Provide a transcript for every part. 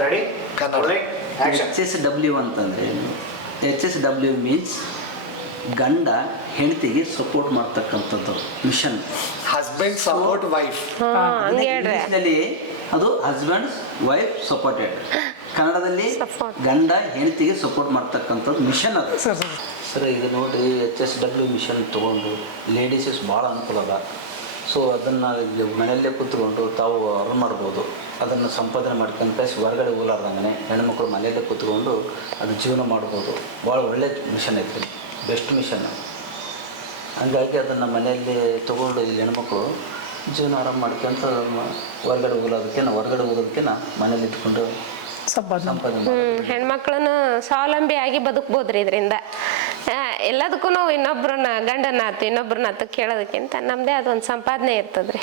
Ready Kannada action. HSW ಅಂತಂದರೆ HSW means ಗಂಡ ಹೆಂಡತಿಗೆ ಸಪೋರ್ಟ್ ಮಾಡ್ತಕ್ಕಂಥದ್ದು ಮಿಷನ್. Husband support wife. ಇಂಗ್ಲೀಷ್ನಲ್ಲಿ ಅದು ಹಸ್ಬೆಂಡ್ಸ್ ವೈಫ್ ಸಪೋರ್ಟೆಡ್, ಕನ್ನಡದಲ್ಲಿ ಗಂಡ ಹೆಂಡತಿಗೆ ಸಪೋರ್ಟ್ ಮಾಡ್ತಕ್ಕಂಥದ್ದು ಮಿಷನ್ ಅದು. ಸರ್ ಇದು ನೋಡಿ HSW ಮಿಷನ್ ತೊಗೊಂಡು ಲೇಡೀಸಸ್ ಭಾಳ ಅನುಕೂಲ ಅದ. ಸೊ ಅದನ್ನು ಮನೆಯಲ್ಲೇ ಕೂತ್ಕೊಂಡು ತಾವು ಅರ್ನ್ ಮಾಡ್ಬೋದು, ಅದನ್ನು ಸಂಪಾದನೆ ಮಾಡ್ಕೊಂಡು ಹೊರಗಡೆ ಹೋಗ್ಲಾರ್ದಂಗೆ ಹೆಣ್ಮಕ್ಳು ಮನೆಯಲ್ಲೇ ಕೂತ್ಕೊಂಡು ಅದು ಜೀವನ ಮಾಡ್ಬೋದು. ಭಾಳ ಒಳ್ಳೆ ಮಿಷನ್ ಐತೆ, ಬೆಸ್ಟ್ ಮಿಷನ್. ಹಂಗಾಗಿ ಅದನ್ನು ಮನೆಯಲ್ಲಿ ತೊಗೊಂಡು ಇಲ್ಲಿ ಹೆಣ್ಮಕ್ಳು ಜೀವನ ಆರಾಮ ಮಾಡ್ಕೊಂತ ಹೊರಗಡೆ ಹೋಗೋದಕ್ಕೆ ಮನೇಲಿ ಇಟ್ಕೊಂಡು ಸಂಪಾದನೆ ಹೆಣ್ಮಕ್ಳನ್ನು ಸ್ವಾವಲಂಬಿಯಾಗಿ ಬದುಕ್ಬೋದ್ರಿ ಇದರಿಂದ. ಎಲ್ಲದಕ್ಕೂ ನಾವು ಇನ್ನೊಬ್ರನ್ನ ಕೇಳೋದಕ್ಕಿಂತ ನಮ್ಮದೇ ಅದೊಂದು ಸಂಪಾದನೆ ಇರ್ತದ್ರಿ.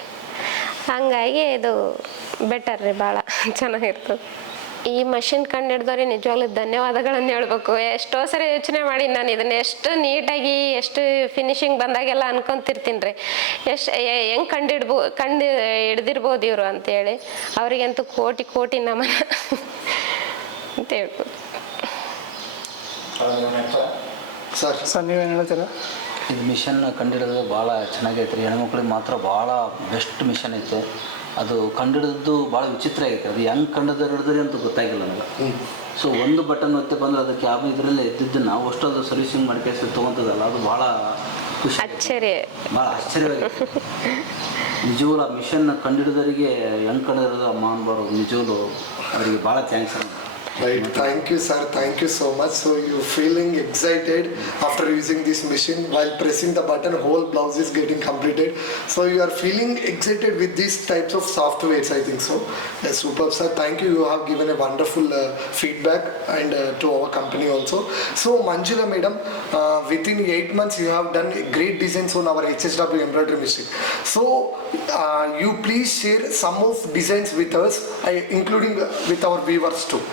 ಹಂಗಾಗಿ ಇದು ಬೆಟರ್ ರೀ, ಭಾಳ ಚೆನ್ನಾಗಿರ್ತದೆ. ಈ ಮಷಿನ್ ಕಂಡು ಹಿಡ್ದವ್ರಿಗೆ ನಿಜವಾಗ್ಲೂ ಧನ್ಯವಾದಗಳನ್ನು ಹೇಳ್ಬೇಕು. ಎಷ್ಟೋ ಸರಿ ಯೋಚನೆ ಮಾಡಿ ನಾನು ಇದನ್ನ ಎಷ್ಟು ನೀಟಾಗಿ ಎಷ್ಟು ಫಿನಿಶಿಂಗ್ ಬಂದಾಗೆಲ್ಲ ಅನ್ಕೊಂತಿರ್ತೀನಿ ರೀ, ಹೆಂಗೆ ಕಂಡು ಹಿಡ್ದಿರ್ಬೋದು ಇವರು ಅಂತೇಳಿ. ಅವರಿಗಂತೂ ಕೋಟಿ ನಮನ ಅಂತ ಹೇಳ್ಬೋದು. ಸರ್ ನೀವೇನು ಹೇಳ್ತೀರಾ? ಇದು ಮಿಷನ್ ಕಂಡಿಡಿದ್ರೆ ಭಾಳ ಚೆನ್ನಾಗೈತೆ ರೀ. ಹೆಣ್ಮಕ್ಳಿಗೆ ಮಾತ್ರ ಭಾಳ ಬೆಸ್ಟ್ ಮಿಷನ್ ಐತೆ. ಅದು ಕಂಡಿಡಿದ್ದು ಭಾಳ ವಿಚಿತ್ರ ಆಗೈತೆ. ಅದು ಹೆಂಗೆ ಕಂಡಿಡಿದ್ರಿ ಅಂತ ಗೊತ್ತಾಗಿಲ್ಲ ನನಗೆ. ಸೊ ಒಂದು ಬಟನ್ ಒತ್ತೆ ಬಂದ್ರೆ ಅದಕ್ಕೆ ಯಾವ ಇದರಲ್ಲೇ ಎದ್ದಿದ್ದನ್ನು ನಾವು ಅಷ್ಟು ಅದು ಸರ್ವಿಸಿಂಗ್ ಮಾಡಿ ಕೆಲಸ ತೊಗೊತದಲ್ಲ, ಅದು ಭಾಳ ಖುಷಿ, ಭಾಳ ಆಶ್ಚರ್ಯವಾಗಿದೆ ನಿಜವೂ. ಆ ಮಿಷನ್ ಕಂಡಿಡಿದವರಿಗೆ ಹೆಂಗೆ ಕಂಡಿರೋದು ಅಮ್ಮ ಅನ್ಬಾರ್ದು, ನಿಜವೂ ಅವರಿಗೆ ಭಾಳ ಥ್ಯಾಂಕ್ಸ್ ಅಮ್ಮ. Right, thank you sir, thank you so much. So you feeling excited after using this machine, while pressing the button whole blouse is getting completed. So you are feeling excited with these types of softwares, I think so. Yes, superb sir, thank you. You have given a wonderful feedback and to our company also. So Manjula madam, within 8 months you have done great designs on our HSW embroidery machine. So you please share some of designs with us, including with our viewers too.